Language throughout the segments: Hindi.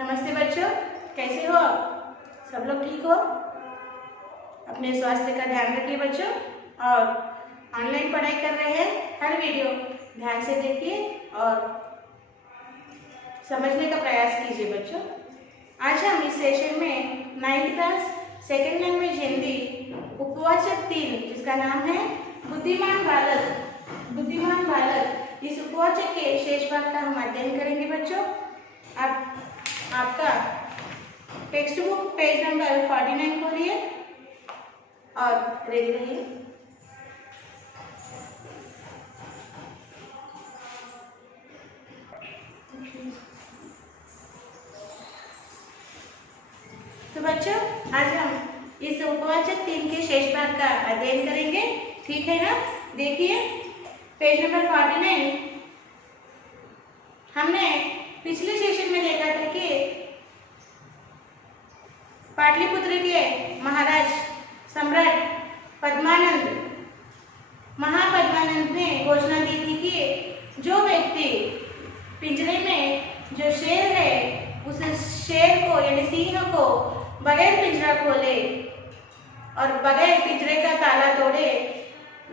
नमस्ते बच्चों, कैसे हो आप? सब लोग ठीक हो? अपने स्वास्थ्य का ध्यान रखिए बच्चों। और ऑनलाइन पढ़ाई कर रहे हैं, हर वीडियो ध्यान से देखिए और समझने का प्रयास कीजिए बच्चों। आज हम इस सेशन में 9th class second language Hindi उपवाचक 3 जिसका नाम है बुद्धिमान बालक, इस उपवाचक के शेष भाग का हम अध्ययन करेंगे बच्चों। आपका टेक्स्ट बुक पेज नंबर 49 खोलिए और रेडी रहिए। तो बच्चों, आज हम इस उपवाचक 3 के शेष भाग का अध्ययन करेंगे, ठीक है ना? देखिए पेज नंबर 49। हमने पिछले सेशन में देखा था कि पाटलिपुत्र के महाराज सम्राट महापद्मानंद ने घोषणा दी थी कि जो व्यक्ति पिंजरे में जो शेर है उस शेर को यानी सिंह को बगैर पिंजरा खोले और बगैर पिंजरे का ताला तोड़े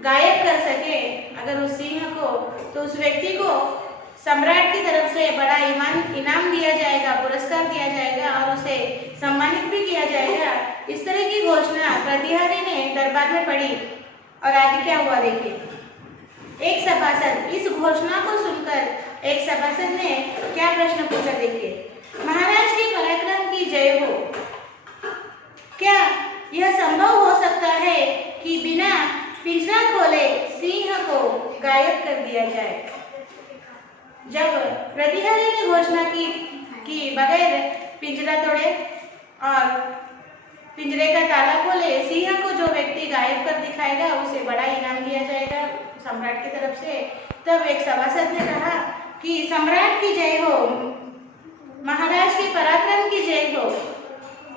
गायब कर सके अगर उस सिंह को, तो उस व्यक्ति को सम्राट की तरफ से बड़ा इनाम दिया जाएगा, पुरस्कार दिया जाएगा और उसे सम्मानित भी किया जाएगा। इस तरह की घोषणा प्रतिहारी ने दरबार में पढ़ी और आगे क्या हुआ देखिए। एक सभासद इस घोषणा को सुनकर एक सभासद ने क्या प्रश्न पूछा देखिए। महाराज के पराक्रम की जय हो। क्या यह संभव हो सकता है कि बिना पिंजरा खोले सिंह को गायब कर दिया जाए? जब प्रतिहारी ने घोषणा की कि बगैर पिंजरा तोड़े और पिंजरे का ताला खोले सिंह को जो व्यक्ति गायब कर दिखाएगा उसे बड़ा इनाम दिया जाएगा सम्राट की तरफ से, तब एक सभासद ने कहा कि सम्राट की जय हो, महाराज के पराक्रम की जय हो,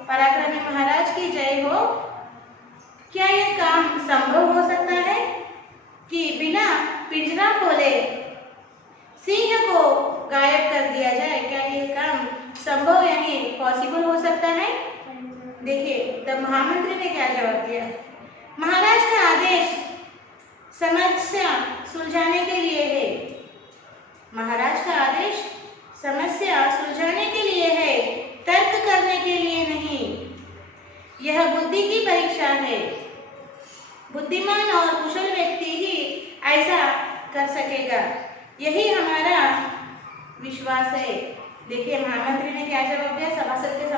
पराक्रमी महाराज की जय हो। क्या यह काम संभव हो सकता है कि बिना पिंजरा खोले सिंह को गायब कर दिया जाए? क्या यह काम संभव यानी पॉसिबल हो सकता है? देखिए तब महामंत्री ने क्या जवाब दिया। महाराज का आदेश समस्या सुलझाने के लिए है। महाराज का आदेश समस्या सुलझाने के लिए है, तर्क करने के लिए नहीं। यह बुद्धि की परीक्षा है। बुद्धिमान और कुशल व्यक्ति ही ऐसा कर सकेगा, यही हमारा विश्वास है। देखिए महामंत्री ने क्या जवाब दिया सभासद के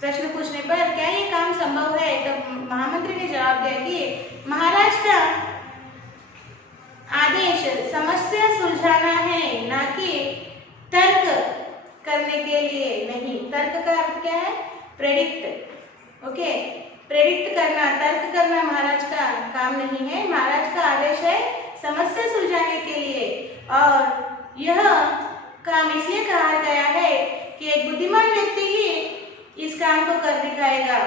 प्रश्न पूछने पर, क्या ये काम संभव है? तो महामंत्री ने जवाब दिया कि महाराज का आदेश समस्या सुलझाना है, ना कि तर्क करने के लिए नहीं। तर्क का अर्थ क्या है? प्रेडिक्ट। ओके, प्रेडिक्ट करना, तर्क करना महाराज का काम नहीं है। महाराज का आदेश है समस्या सुलझाने के लिए, और यह काम इसलिए कहा गया है कि एक बुद्धिमान व्यक्ति ही इस काम को कर दिखाएगा।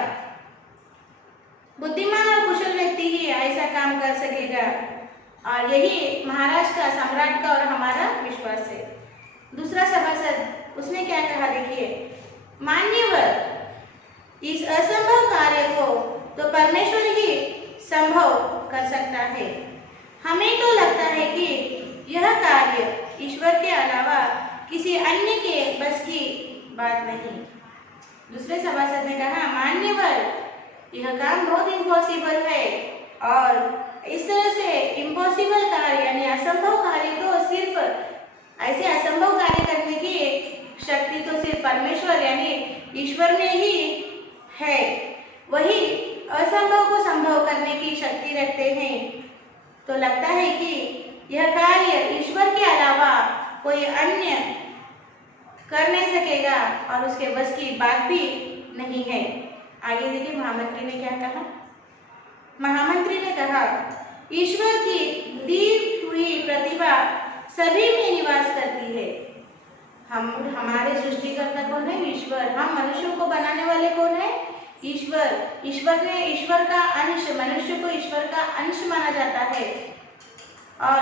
बुद्धिमान और कुशल व्यक्ति ही ऐसा काम कर सकेगा, और यही महाराज का, सम्राट का और हमारा विश्वास है। दूसरा सभासद उसने क्या कहा देखिए। मान्यवर, इस असंभव कार्य को तो परमेश्वर ही संभव कर सकता है। हमें तो लगता है कि यह कार्य ईश्वर के अलावा किसी अन्य के बस की बात नहीं। दूसरे सभासद ने कहा, मान्यवर, यह काम बहुत इम्पॉसिबल है, और इस तरह से इम्पॉसिबल कार्य यानी असंभव कार्य तो सिर्फ ऐसे असंभव कार्य करने की शक्ति तो सिर्फ परमेश्वर यानी ईश्वर में ही है। वही असंभव को संभव करने की शक्ति रखते हैं। तो लगता है कि यह कार्य ईश्वर के अलावा कोई अन्य कर नहीं सकेगा और उसके बस की बात भी नहीं है। आगे देखिए महामंत्री ने क्या कहा। महामंत्री ने कहा, ईश्वर की दी हुई प्रतिभा सभी में निवास करती है। हमारे सृष्टिकर्ता कौन है? ईश्वर। हम मनुष्यों को बनाने वाले कौन है? ईश्वर। ईश्वर का अंश, मनुष्य को ईश्वर का अंश माना जाता है, और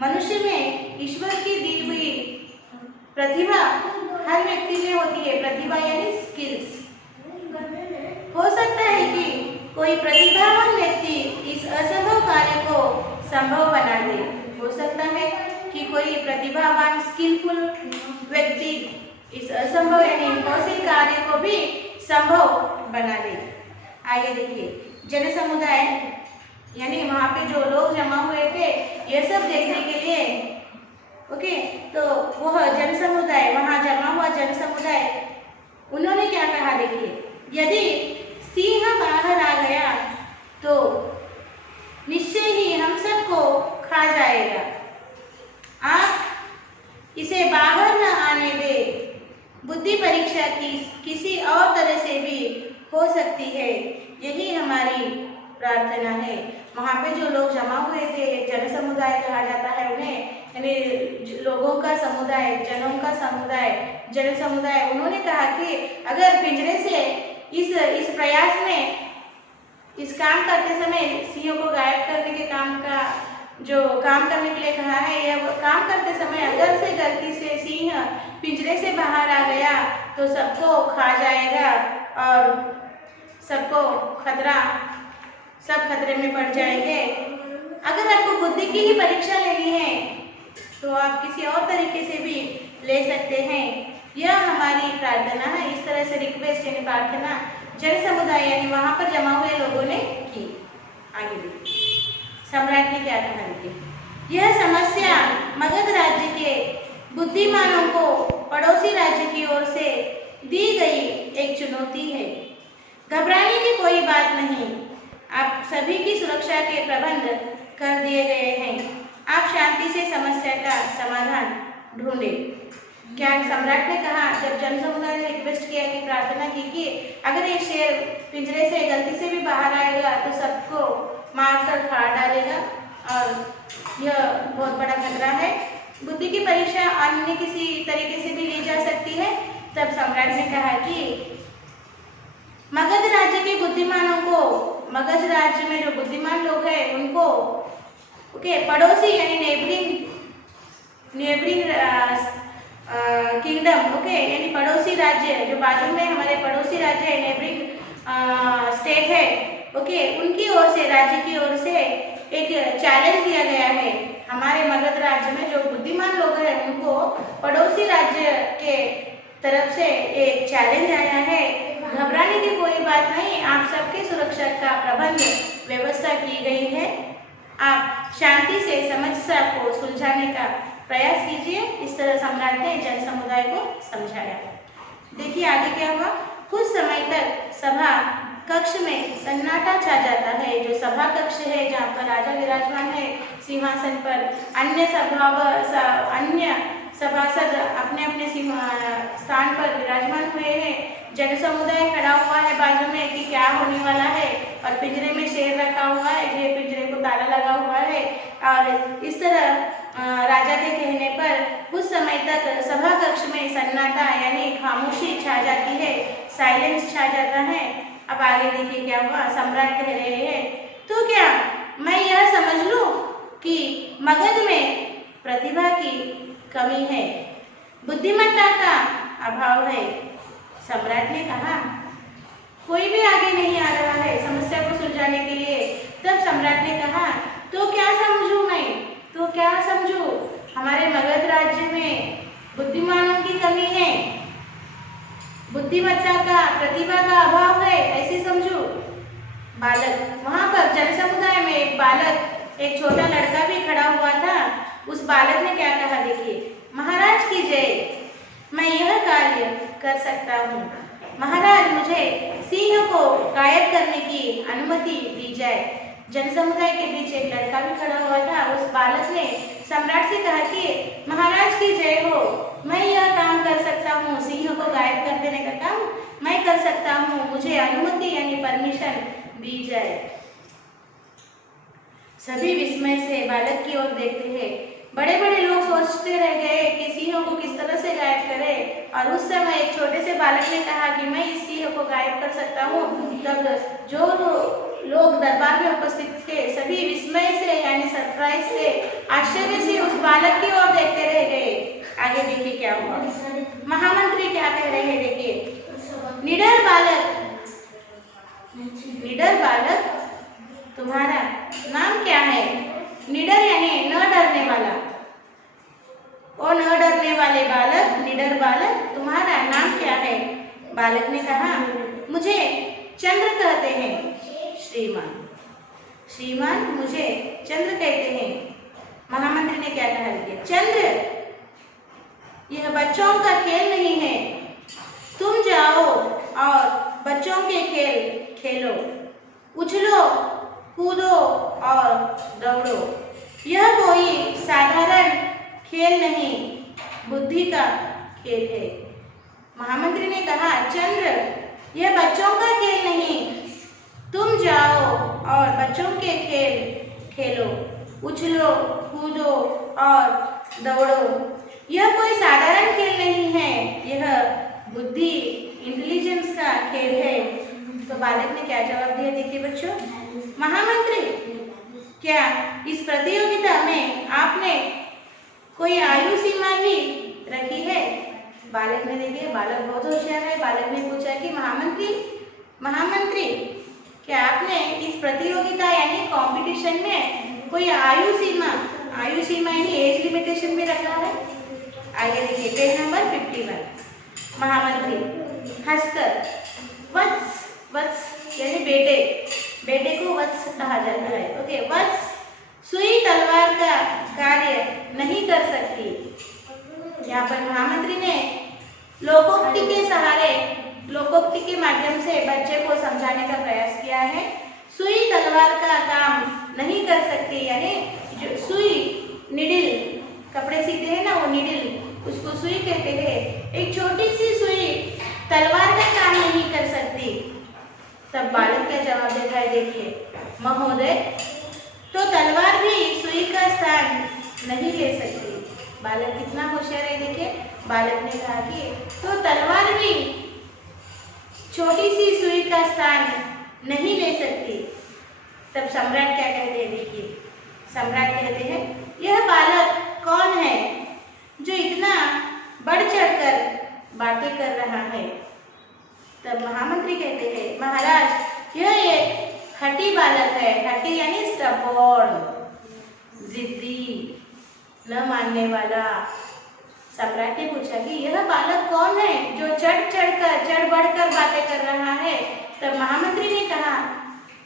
मनुष्य में ईश्वर की दी हुई प्रतिभा हर व्यक्ति में होती है प्रतिभा यानी स्किल्स। हो सकता है कि कोई प्रतिभावान व्यक्ति इस असंभव कार्य को संभव बना दे। हो सकता है कि कोई प्रतिभावान स्किलफुल व्यक्ति इस असंभव यानी इम्पॉसिबल कार्य को भी संभव बना दे। आगे देखिए, जन समुदाय यानी वहाँ पे जो लोग जमा हुए थे ये सब देखने के लिए, ओके, तो वह जन समुदाय, वहाँ जमा हुआ जन समुदाय, उन्होंने क्या कहा देखिए, यदि सिंह बाहर आ गया तो निश्चय ही हम सबको खा जाएगा। आप इसे बाहर न आने दे। बुद्धि परीक्षा की किसी और तरह से भी हो सकती है, यही हमारी प्रार्थना है। वहाँ पे जो लोग जमा हुए थे, जन समुदाय कहा जाता है उन्हें, यानी लोगों का समुदाय, जनों का समुदाय, जन समुदाय, उन्होंने कहा कि अगर पिंजरे से इस प्रयास में, इस काम करते समय सिंह को गायब करने के काम का जो काम करने के लिए कहा है, यह काम करते समय अगर से गलती से सिंह पिंजरे से बाहर आ गया तो सबको खा जाएगा और सबको खतरा, सब खतरे में पड़ जाएंगे। अगर आपको बुद्धि की ही परीक्षा लेनी है तो आप किसी और तरीके से भी ले सकते हैं। यह हमारी प्रार्थना है। इस तरह से रिक्वेस्ट यानी प्रार्थना जन समुदाय यानी वहाँ पर जमा हुए लोगों ने की। आगे देखिए, सम्राट ने क्या कहा देखिए, यह समस्या मगध राज्य के बुद्धिमानों को पड़ोसी राज्य की ओर से दी गई एक चुनौती है। घबराने की कोई बात नहीं, आप सभी की सुरक्षा के प्रबंध कर दिए गए हैं। आप शांति से समस्या का समाधान ढूंढें। क्या सम्राट ने कहा, जब जन समुदाय ने रिक्वेस्ट किया कि प्रार्थना की कि अगर ये शेर पिंजरे से गलती से भी बाहर आएगा तो सबको मारकर खा डालेगा और यह बहुत बड़ा खतरा है, बुद्धि की परीक्षा अन्य किसी तरीके से भी ली जा सकती है, तब सम्राट ने कहा कि मगध राज्य के बुद्धिमानों को, मगध राज्य में जो बुद्धिमान लोग हैं उनको, ओके, पड़ोसी यानी नेबरिंग किंगडम, ओके, यानी पड़ोसी राज्य जो बाजू में हमारे पड़ोसी राज्य है, नेबरिंग स्टेट है, ओके, उनकी ओर से, राज्य की ओर से एक चैलेंज दिया गया है। हमारे मगध राज्य में जो बुद्धिमान लोग हैं उनको पड़ोसी राज्य के तरफ से एक चैलेंज आया है। घबराने की कोई बात नहीं, आप सबके सुरक्षा का प्रबंध व्यवस्था की गई है। आप शांति से समस्या को सुलझाने का प्रयास कीजिए। इस तरह सम्राट ने जन समुदाय को समझाया। देखिए आगे क्या हुआ। कुछ समय तक सभा कक्ष में सन्नाटा छा जाता है। जो सभा कक्ष है जहाँ पर राजा विराजमान है सिंहासन पर, अन्य सभासद अपने अपने स्थान पर विराजमान हुए हैं। जन समुदाय खड़ा हुआ है बाजू में कि क्या होने वाला है, और पिंजरे में शेर रखा हुआ है, ये पिंजरे को ताला लगा हुआ है। और इस तरह राजा के कहने पर कुछ समय तक सभा कक्ष में सन्नाटा यानी खामोशी छा जाती है, साइलेंस छा जाता है। अब आगे देखिए क्या हुआ। सम्राट कह रहे हैं, तो क्या मैं यह समझ लूं कि मगध में प्रतिभा की कमी है, बुद्धिमत्ता का अभाव है। सम्राट ने कहा, कोई भी आगे नहीं आ रहा है समस्या को सुलझाने के लिए। तब सम्राट ने कहा, तो क्या समझूं मैं, तो क्या समझूं, हमारे मगध राज्य में बुद्धिमानों की कमी है, बुद्धिमत्ता का, प्रतिभा का अभाव है, ऐसे समझो। बालक, वहां पर जन समुदाय में एक बालक, एक छोटा लड़का भी खड़ा हुआ था। उस बालक ने क्या कहा देखिए, महाराज की जय, मैं यह कार्य कर सकता हूँ। महाराज, मुझे सिंह को गायब करने की अनुमति दी जाए। जन समुदाय के बीच एक लड़का भी खड़ा हुआ था। उस बालक ने सम्राट से कहा कि महाराज की जय हो, मैं यह काम कर सकता हूँ, सिंह को गायब कर देने का काम मैं कर सकता हूँ, मुझे अनुमति यानी परमिशन दी जाए। सभी विस्मय से बालक की ओर देखते हैं। बड़े बड़े लोग सोचते रह गए कि सिंह को किस तरह से गायब करें, और उस समय एक छोटे से बालक ने कहा कि मैं इस सिंह को गायब कर सकता हूँ। तब जो लोग दरबार में उपस्थित थे सभी विस्मय से यानी सरप्राइज से, आश्चर्य से उस बालक की ओर देखते रह गए। आगे देखिए क्या हुआ। महामंत्री क्या कह रहे हैं देखिए, निडर बालक तुम्हारा नाम क्या है। निडर यानी न डरने वाला, ओ न डरने वाले बालक, निडर बालक तुम्हारा नाम क्या है। बालक ने कहा मुझे चंद्र कहते हैं श्रीमान। श्रीमान मुझे चंद्र कहते हैं। महामंत्री ने क्या कहा देखिए, चंद्र यह बच्चों का खेल नहीं है, तुम जाओ और बच्चों के खेल खेलो, उछलो कूदो और दौड़ो। यह कोई साधारण खेल नहीं, बुद्धि का खेल है। महामंत्री ने कहा चंद्र यह बच्चों का खेल नहीं, तुम जाओ और बच्चों के खेल खेलो, उछलो कूदो और दौड़ो। यह कोई साधारण खेल नहीं है, यह बुद्धि इंटेलिजेंस का खेल है। तो बालक ने क्या जवाब दिया देखिए बच्चों, महामंत्री क्या इस प्रतियोगिता में आपने कोई आयु सीमा भी रखी है। बालक ने देखिए, बालक बहुत होशियार है। बालक ने पूछा कि महामंत्री क्या आपने इस प्रतियोगिता यानी कंपटीशन में कोई आयु सीमा यानी एज लिमिटेशन में रखा है। आगे देखिए पेज नंबर 51। महामंत्री हंसकर वत्स यानी बेटे को वत्स कहा जाता है। ओके, वत्स सुई तलवार का कार्य नहीं कर सकती। यहाँ पर महामंत्री ने लोकोक्ति के माध्यम से बच्चे को समझाने का प्रयास किया है। सुई तलवार का काम नहीं कर सकती, यानी जो सुई निडिल कपड़े सीते हैं ना, वो निडिल उसको सुई कहते हैं। एक छोटी सी सुई तलवार का काम नहीं कर सकती। तब बालक क्या जवाब देता है देखिए, महोदय तो तलवार भी सुई का स्थान नहीं ले सकती। बालक कितना होशियार है देखिए। बालक ने कहा कि तो तलवार भी छोटी सी सुई का स्थान नहीं ले सकती। तब सम्राट क्या कहते हैं देखिए, सम्राट कहते हैं यह बालक कौन है जो इतना बढ़ चढ़कर बातें कर रहा है। तब महामंत्री कहते हैं महाराज यह एक हठी बालक है। हठी यानी स्टबॉर्न, जिद्दी, न मानने वाला। सम्राट ने पूछा कि यह बालक कौन है जो चढ़ बढ़कर बातें कर रहा है। तब महामंत्री ने कहा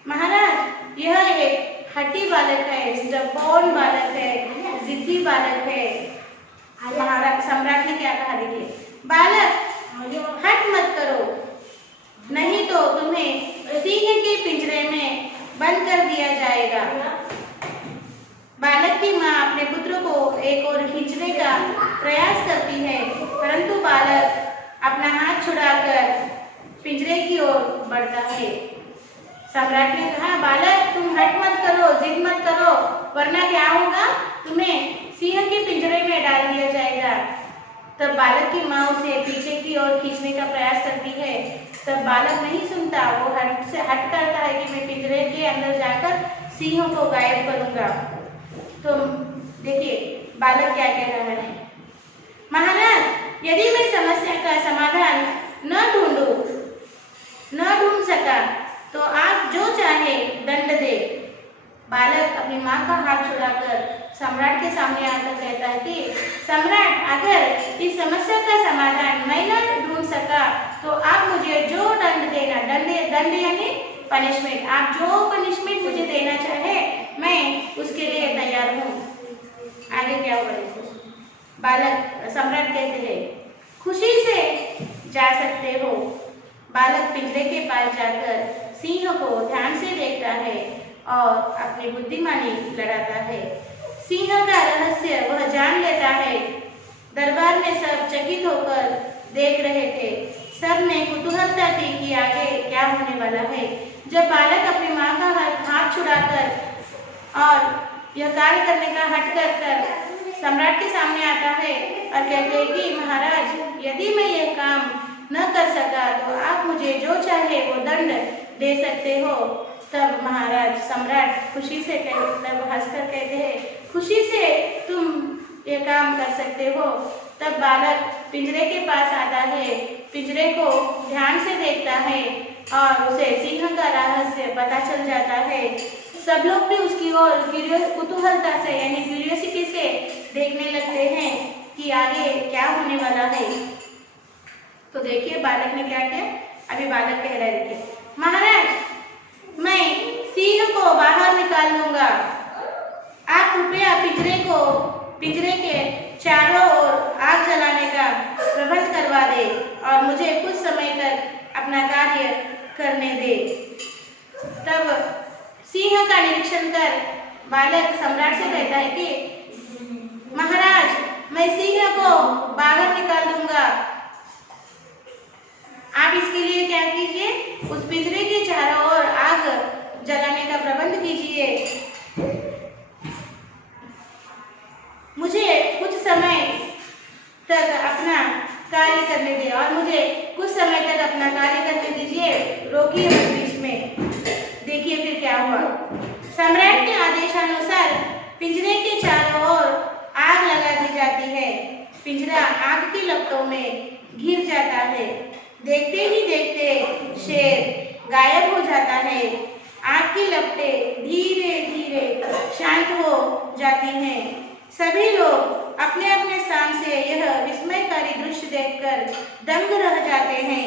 महाराज यह एक हठी बालक है, स्टबॉर्न बालक है, जिद्दी बालक है। महाराज सम्राट ने क्या कहा देखिए, बालक हट मत करो, नहीं तो तुम्हें सिंह के पिंजरे में बंद कर दिया जाएगा। बालक की माँ अपने पुत्र को एक ओर खींचने का प्रयास करती है, परंतु बालक अपना हाथ छुड़ाकर पिंजरे की ओर बढ़ता है। सम्राट ने कहा बालक तुम हट मत करो, जिद मत करो, वरना क्या होगा, तुम्हें सिंह के पिंजरे में डाल दिया जाएगा। तब बालक की माँ उसे पीछे की ओर खींचने का प्रयास करती है। तब बालक नहीं सुनता, वो हट करता है कि मैं पिंजरे के अंदर जाकर सिंह को गायब करूंगा। तो देखिए बालक क्या कह रहा है, महाराज यदि मैं समस्या का समाधान न ढूंढ सका तो आप जो चाहे दंड दे। बालक अपनी माँ का हाथ छुड़ाकर सम्राट के सामने आकर कहता है कि सम्राट अगर इस समस्या का समाधान मैं न ढूंढ सका तो आप मुझे जो दंड देना, दंड यानी पनिशमेंट, आप जो पनिशमेंट मुझे देना चाहे मैं उसके लिए तैयार हूँ। आगे क्या हुआ देखो, बालक सम्राट कहते हैं खुशी से जा सकते हो। बालक पिंजरे के पास जाकर सिंह को ध्यान से देखता है और अपनी बुद्धिमानी लड़ाता है। सिंह का रहस्य वह जान लेता है। दरबार में सब चकित होकर देख रहे थे। सब में कुतूहलता थी कि आगे क्या होने वाला है। जब बालक अपनी माँ का हाथ छुड़ाकर और यह कार्य करने का हट कर सम्राट के सामने आता है और कहते हैं कि महाराज यदि मैं यह काम न कर सका तो आप मुझे जो चाहे वो दंड दे सकते हो। तब महाराज सम्राट खुशी से हंसकर कहते हैं खुशी से तुम ये काम कर सकते हो। तब बालक पिंजरे के पास आता है, पिंजरे को ध्यान से देखता है और उसे सिंह का रहस्य पता चल जाता है। सब लोग भी उसकी ओर कुतूहलता से यानी क्यूरियोसिटी से देखने लगते हैं कि आगे क्या होने वाला है। तो देखिए बालक ने क्या किया। अभी बालक कह रहे थे, महाराज मैं सिंह को बाहर निकाल लूंगा, आप कृपया पिंजरे के चारों ओर आग जलाने का प्रबंध करवा दे और मुझे कुछ समय तक अपना कार्य करने दे। तब सिंह का निरीक्षण कर बालक सम्राट से कहता है कि महाराज मैं सिंह को बाहर निकाल दूंगा, आप इसके लिए क्या कीजिए, उस पिंजरे के चारों ओर आग जलाने का प्रबंध कीजिए, मुझे कुछ समय तक अपना कार्य करने दे और मुझे कुछ समय तक अपना कार्य करने दीजिए, रोकिए मत बीच में। देखिए फिर क्या हुआ। सम्राट के आदेशानुसार पिंजरे के चारों ओर आग लगा दी जाती है। पिंजरा आग की लपटों में घिर जाता है। देखते ही देखते शेर गायब हो जाता है। आग की लपटें धीरे धीरे शांत हो जाती हैं। सभी लोग अपने अपने स्थान से यह विस्मयकारी दृश्य देखकर दंग रह जाते हैं।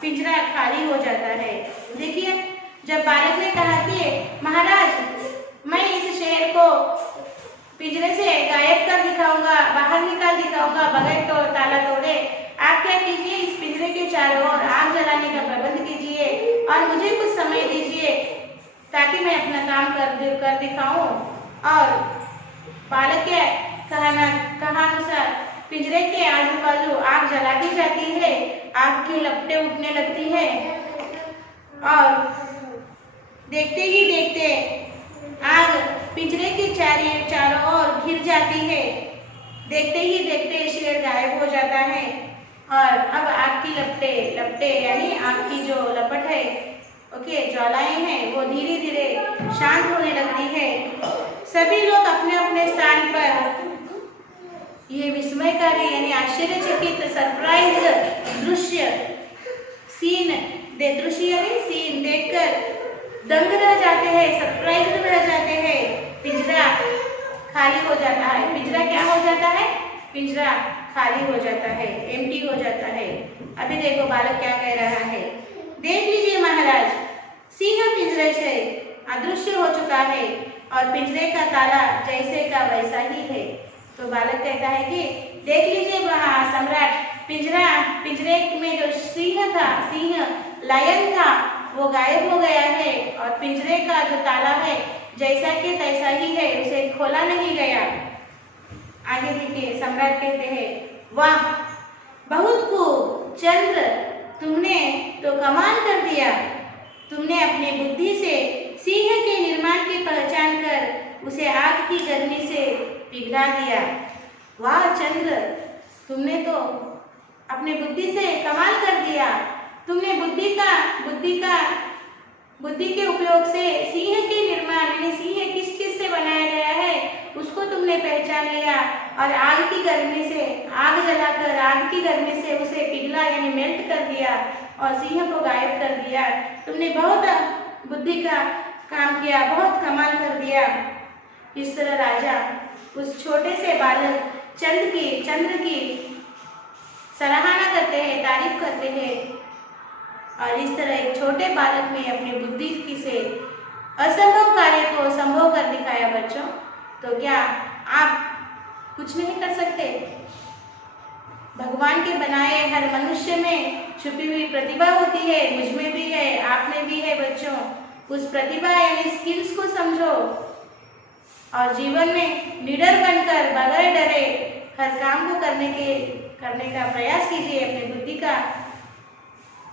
पिंजरा खाली हो जाता है। देखिए जब बालक ने कहा कि महाराज मैं इस शेर को पिंजरे से गायब कर दिखाऊंगा, बाहर निकाल दिखाऊंगा बगैर ताला तोड़े, आप क्या कीजिए, इस पिंजरे के चारों ओर आग जलाने का प्रबंध कीजिए और मुझे कुछ समय दीजिए ताकि मैं अपना काम कर दिखाऊं। और बालक के कहानुसार पिंजरे के आजू बाजू आग जला दी जाती है। आग की लपटें उठने लगती है और देखते ही देखते आग पिंजरे के चारों ओर घिर जाती है। देखते ही देखते शेर गायब हो जाता है और अब आग की लपटें यानी आग की जो लपट है, ज्वालाएं हैं, वो धीरे धीरे शांत होने लगती है। सभी लोग अपने अपने स्थान पर ये विस्मयकारी यानी आश्चर्यचकित सरप्राइज दृश्य सीन देखकर दंग रह जाते हैं, सरप्राइज रह जाते हैं। पिंजरा खाली हो जाता है। पिंजरा क्या हो जाता है, पिंजरा खाली हो जाता है, एम्प्टी हो जाता है। अभी देखो बालक क्या कह रहा है। देख लीजिए महाराज, सिंह पिंजरे से अदृश्य हो चुका है और पिंजरे का ताला जैसे का वैसा ही है। तो बालक कहता है कि देख लीजिए सम्राट, पिंजरे में जो सिंह लायन था वो गायब हो गया है और पिंजरे का जो ताला है जैसा कि तैसा ही है, उसे खोला नहीं गया। आगे देखिए सम्राट कहते हैं, वाह बहुत खूब चंद्र, तुमने तो कमाल कर दिया। तुमने अपनी बुद्धि से सिंह के निर्माण की पहचान कर उसे आग की गर्मी से पिघला दिया। वाह चंद्र, तुमने तो अपनी बुद्धि से कमाल कर दिया। तुमने बुद्धि के उपयोग से सिंह के निर्माण यानी सिंह किस चीज से बनाया गया है उसको तुमने पहचान लिया और आग की गर्मी से आग जलाकर आग की गर्मी से उसे पिघला यानी मेल्ट कर दिया और सिंह को गायब कर दिया। तुमने बहुत बुद्धि का काम किया, बहुत कमाल कर दिया। इस तरह राजा उस छोटे से बालक चंद्र की सराहना करते हैं, तारीफ करते हैं और इस तरह एक छोटे बालक ने अपनी बुद्धि की से असंभव कार्य को संभव कर दिखाया। बच्चों, तो क्या आप कुछ नहीं कर सकते? भगवान के बनाए हर मनुष्य में छुपी हुई प्रतिभा होती है, मुझ में भी है, आप में भी है। बच्चों, उस प्रतिभा यानी स्किल्स को समझो और जीवन में लीडर बनकर बगैर डरे हर काम को करने का प्रयास कीजिए। अपनी बुद्धि का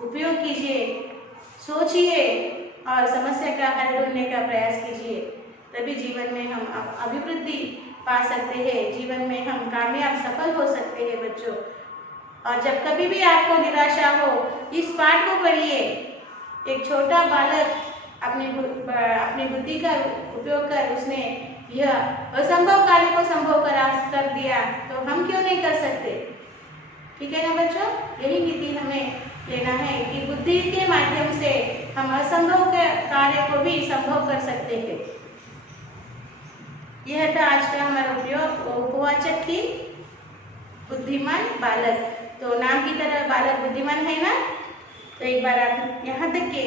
उपयोग कीजिए, सोचिए और समस्या का हल ढूंढने का प्रयास कीजिए। तभी जीवन में हम अभिवृद्धि पा सकते हैं, जीवन में हम कामयाब सफल हो सकते हैं। बच्चों, और जब कभी भी आपको निराशा हो, इस पाठ को पढ़िए। एक छोटा बालक अपनी बुद्धि का उपयोग कर उसने यह असंभव कार्य को संभव कर दिया, तो हम क्यों नहीं कर सकते? ठीक है ना बच्चों, यही नीति हमें लेना है कि बुद्धि के माध्यम से हम असंभव के कार्य को भी संभव कर सकते हैं। यह था आज का हमारा उपवाचक की बुद्धिमान बालक। तो नाम की तरह बालक बुद्धिमान है ना, तो एक बार आप यहाँ तक के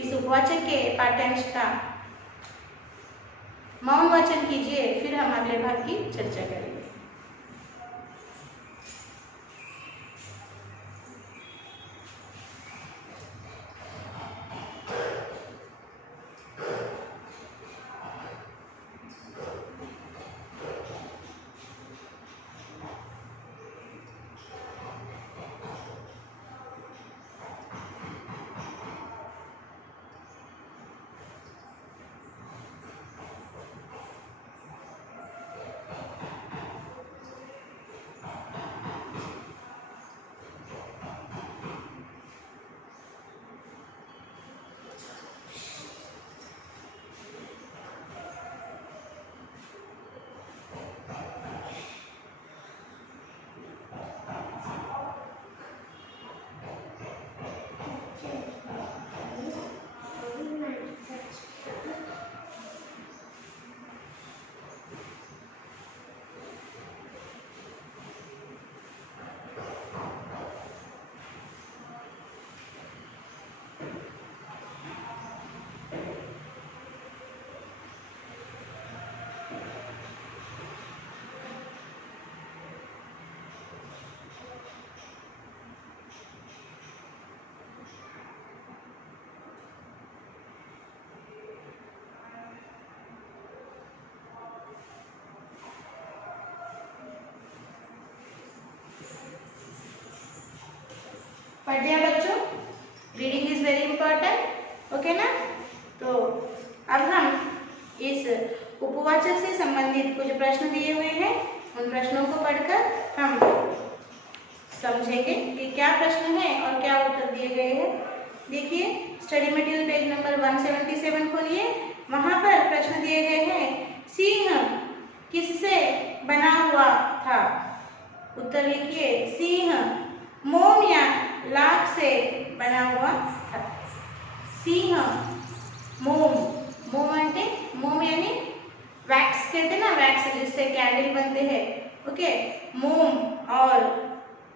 इस उपवाचक के पाठ्यांश का मौन वाचन कीजिए, फिर हम अगले भाग की चर्चा करेंगे। पढ़ दिया बच्चों, reading is very important, okay ना। तो अब हम इस उपवाचक से संबंधित कुछ प्रश्न दिए हुए हैं, उन प्रश्नों को पढ़कर हम समझेंगे कि क्या प्रश्न है और क्या उत्तर दिए गए हैं। देखिए स्टडी मटेरियल पेज नंबर 177 खोलिए, वहां पर प्रश्न दिए गए हैं, सिंह किससे बना हुआ था? उत्तर लिखिए, सिंह मोम या लाख से बना हुआ था। सिंह मोम, मोम अंटे मोम यानी वैक्स कहते हैं ना, वैक्स जिससे कैंडल बनते हैं, ओके। मोम और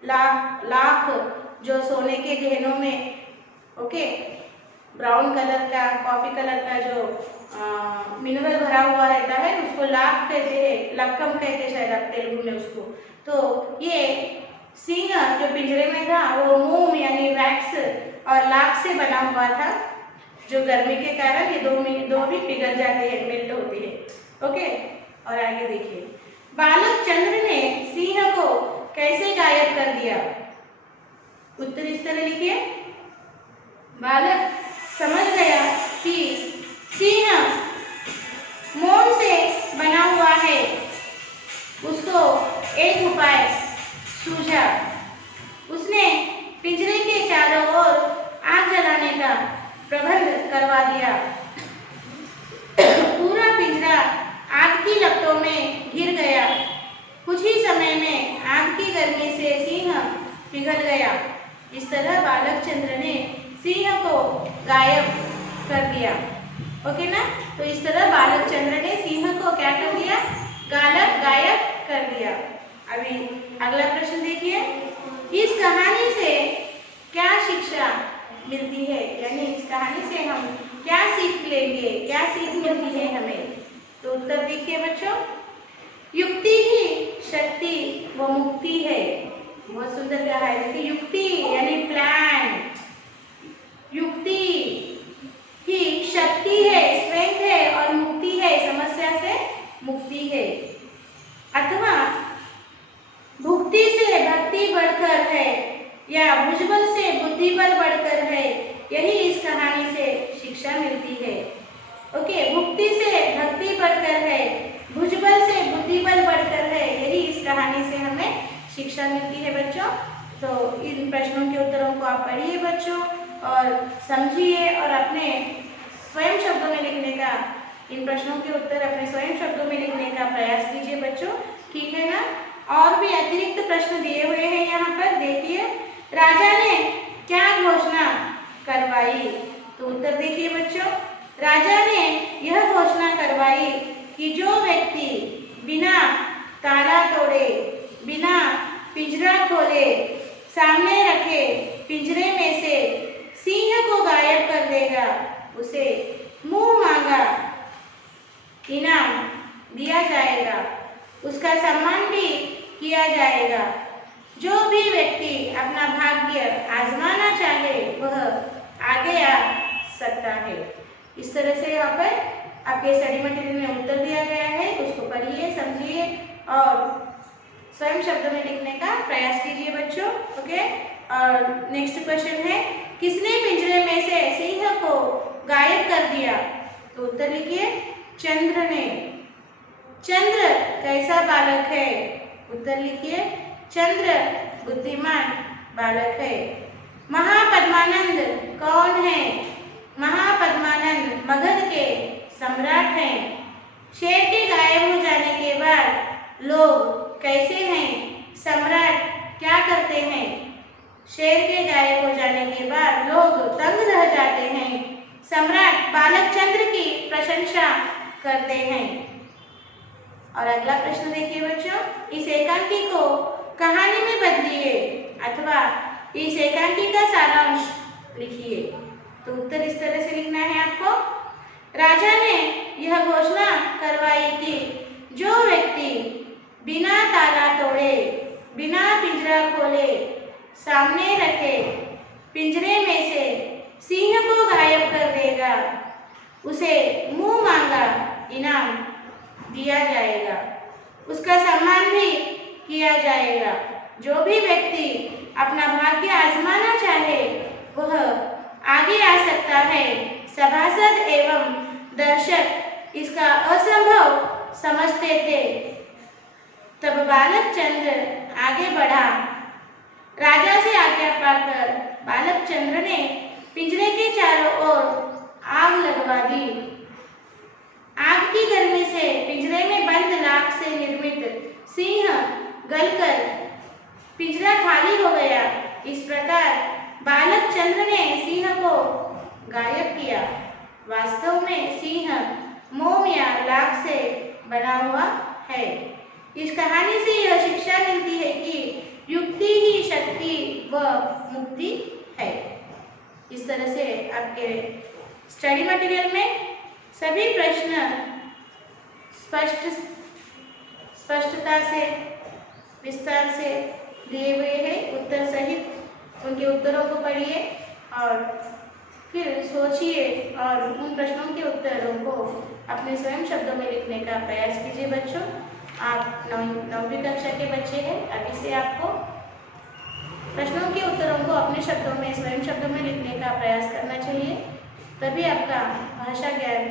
लाख जो सोने के गहनों में, ओके, ब्राउन कलर का कॉफी कलर का जो मिनरल भरा हुआ रहता है उसको लाख कहते हैं, लक्कम कहते हैं शायद आप तेलुगु में उसको। तो ये सिंह जो पिंजरे में था वो मोम यानी वैक्स और लाख से बना हुआ था, जो गर्मी के कारण ये दो भी पिघल जाते हैं, मेल्ट होती है, ओके। और आगे देखिए, बालक चंद्र ने सिंह को कैसे गायब कर दिया? उत्तर इस तरह लिखिए, बालक समझ गया कि सिंह मोम से बना हुआ है, उसको एक उपाय सूझा, उसने पिंजरे के चारों ओर आग जलाने का प्रबंध करवा दिया। पूरा पिंजरा आग की लपटों में घिर गया। कुछ ही समय में आग की गर्मी से सिंह पिघल गया। इस तरह बालक चंद्र ने सिंह को गायब कर दिया, ओके ना। तो इस तरह बालक चंद्र ने सिंह को क्या कर दिया? गायब कर दिया। अभी अगला प्रश्न देखिए, इस कहानी से क्या शिक्षा मिलती है? यानी इस कहानी से हम क्या सीख लेंगे, क्या सीख मिलती है हमें? तो उत्तर देखिए बच्चों, युक्ति ही शक्ति व मुक्ति है। बहुत सुंदर कहा है, देखिए युक्ति यानी प्लान, युक्ति ही शक्ति है, स्ट्रेंथ है, और मुक्ति है, समस्या से मुक्ति है। अथवा भुक्ति से भक्ति बढ़कर है या भुजबल से बुद्धिबल बढ़कर है, यही इस कहानी से शिक्षा मिलती है, ओके। भुक्ति से भक्ति बढ़कर है, भुजबल से बुद्धिबल बढ़कर है, यही इस कहानी से हमें शिक्षा मिलती है बच्चों। तो इन प्रश्नों के उत्तरों को आप पढ़िए बच्चों और समझिए और अपने स्वयं शब्दों में लिखने का, इन प्रश्नों के उत्तर अपने स्वयं शब्दों में लिखने का प्रयास कीजिए बच्चों, ठीक है ना। और भी अतिरिक्त प्रश्न दिए हुए हैं यहाँ पर, देखिए। राजा ने क्या घोषणा करवाई? तो उत्तर देखिए बच्चों, राजा ने यह घोषणा करवाई कि जो व्यक्ति बिना ताला तोड़े, बिना पिंजरा खोले, सामने रखे पिंजरे में से सिंह को गायब कर देगा, उसे मुंह मांगा इनाम दिया जाएगा, उसका सम्मान भी किया जाएगा। जो भी व्यक्ति अपना भाग्य आजमाना चाहे वह आगे आ सकता है। इस तरह से यहाँ पर आपके स्टडी मटेरियल में उत्तर दिया गया है, उसको पढ़िए, समझिए और स्वयं शब्द में लिखने का प्रयास कीजिए बच्चों। ओके, और नेक्स्ट क्वेश्चन है, किसने पिंजरे में से सिंह को गायब कर दिया? तो उत्तर लिखिए, चंद्र ने। चंद्र कैसा बालक है? उत्तर लिखिए, चंद्र बुद्धिमान बालक है। महापद्मानंद कौन है? महापद्मानंद मगध के सम्राट हैं। शेर के गायब हो जाने के बाद लोग कैसे हैं? सम्राट क्या करते हैं? शेर के गायब हो जाने के बाद लोग दंग रह जाते हैं। सम्राट बालक चंद्र की प्रशंसा करते हैं। और अगला प्रश्न देखिए बच्चों, इस एकांकी को कहानी में बदलिए अथवा इस एकांकी का सारांश लिखिए। तो उत्तर इस तरह से लिखना है आपको, राजा ने यह घोषणा करवाई कि जो व्यक्ति बिना ताला तोड़े, बिना पिंजरा खोले, सामने रखे पिंजरे में से सिंह को गायब कर देगा, उसे मुंह मांगा इनाम दिया जाएगा, उसका सम्मान भी किया जाएगा। जो भी व्यक्ति अपना भाग्य आजमाना चाहे वह आगे आ सकता है। सभासद एवं दर्शक इसका असंभव समझते थे। तब बालक चंद्र आगे बढ़ा। राजा से आज्ञा पाकर बालक चंद्र ने पिंजरे के चारों ओर आग लगवा दी। आग की गर्मी से पिंजरे में बंद लाख से निर्मित सिंह गलकर पिंजरा खाली हो गया। इस प्रकार बालक चंद्र ने सिंह को गायब किया। वास्तव में सिंह मोम या लाख से बना हुआ है। इस कहानी से यह शिक्षा मिलती है कि युक्ति ही शक्ति व मुक्ति है। इस तरह से आपके स्टडी मटेरियल में सभी प्रश्न स्पष्टता से, विस्तार से दिए हुए हैं। उत्तर सहित उनके उत्तरों को पढ़िए और फिर सोचिए और उन प्रश्नों के उत्तरों को अपने स्वयं शब्दों में लिखने का प्रयास कीजिए बच्चों। आप 9वीं कक्षा के बच्चे हैं, अभी से आपको प्रश्नों के उत्तरों को अपने शब्दों में, स्वयं शब्दों में लिखने का प्रयास करना चाहिए। तभी आपका भाषा ज्ञान,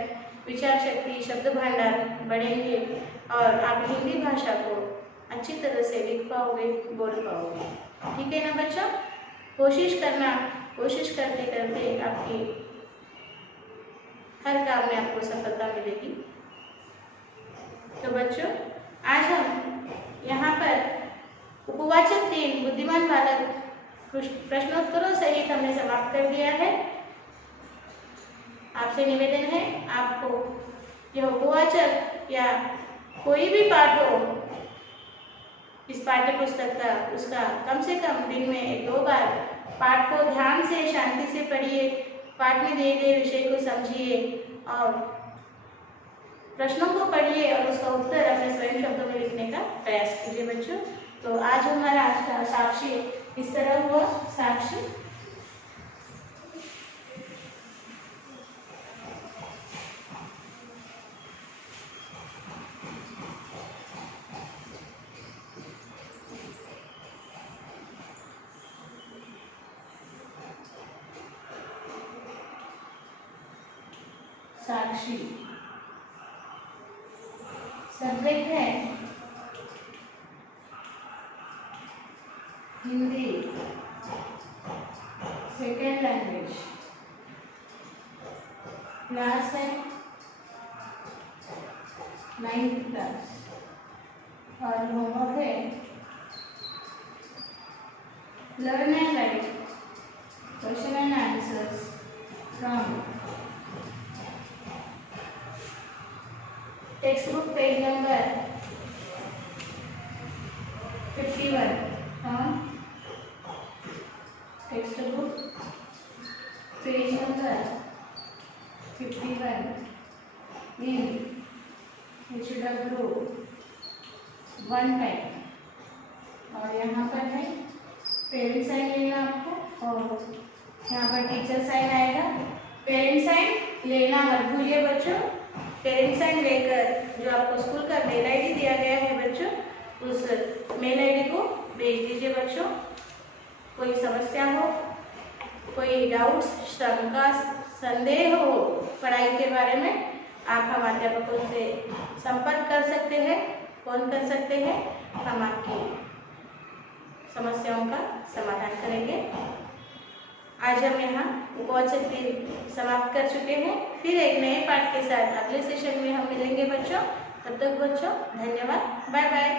विचार शक्ति, शब्द भंडार बढ़ेंगे और आप हिंदी भाषा को अच्छी तरह से लिख पाओगे, बोल पाओगे। ठीक है ना बच्चों? कोशिश करना, कोशिश करते करते आपकी हर काम में आपको सफलता मिलेगी। तो बच्चों, आज हम यहाँ पर उपवाचक 3 बुद्धिमान बालक प्रश्नोत्तरों सहित हमने समाप्त कर दिया है। आपसे निवेदन है, आपको यह उपवाचक या कोई भी पाठ हो इस पाठ्य पुस्तक का, उसका कम से कम दिन में 1-2 बार पाठ को ध्यान से, शांति से पढ़िए। पाठ में दिए गए विषय को समझिए और प्रश्नों को पढ़िए और उसका उत्तर अपने स्वयं शब्दों में लिखने का प्रयास कीजिए बच्चों। तो आज हमारा आज का साक्षी इस तरह हुआ। साक्षी साक्षी सब्जेक्ट है हिंदी सेकेंड लैंग्वेज। क्लास है 9th क्लास और होमवर्क है Learn and write question and answers from textbook page number 51. From textbook page number 51 in HW 1 type. और यहाँ पर है पेरेंट साइन लेना आपको, और यहाँ पर टीचर साइन आएगा। पेरेंट साइन लेना मत भूलिए बच्चों। पेरेंट साइन लेकर जो आपको स्कूल का मेल आईडी दिया गया है बच्चों, उस मेल आईडी को भेज दीजिए बच्चों। कोई समस्या हो, कोई डाउट्स, शंका, संदेह हो पढ़ाई के बारे में, आप हम अध्यापकों से संपर्क कर सकते हैं, फोन कर सकते हैं। हम आपकी समस्याओं का समाधान करेंगे। आज हम यहाँ उपवाचक दिन समाप्त कर चुके हैं। फिर एक नए पाठ के साथ अगले सेशन में हम मिलेंगे बच्चों। तब तक बच्चों धन्यवाद, बाय बाय।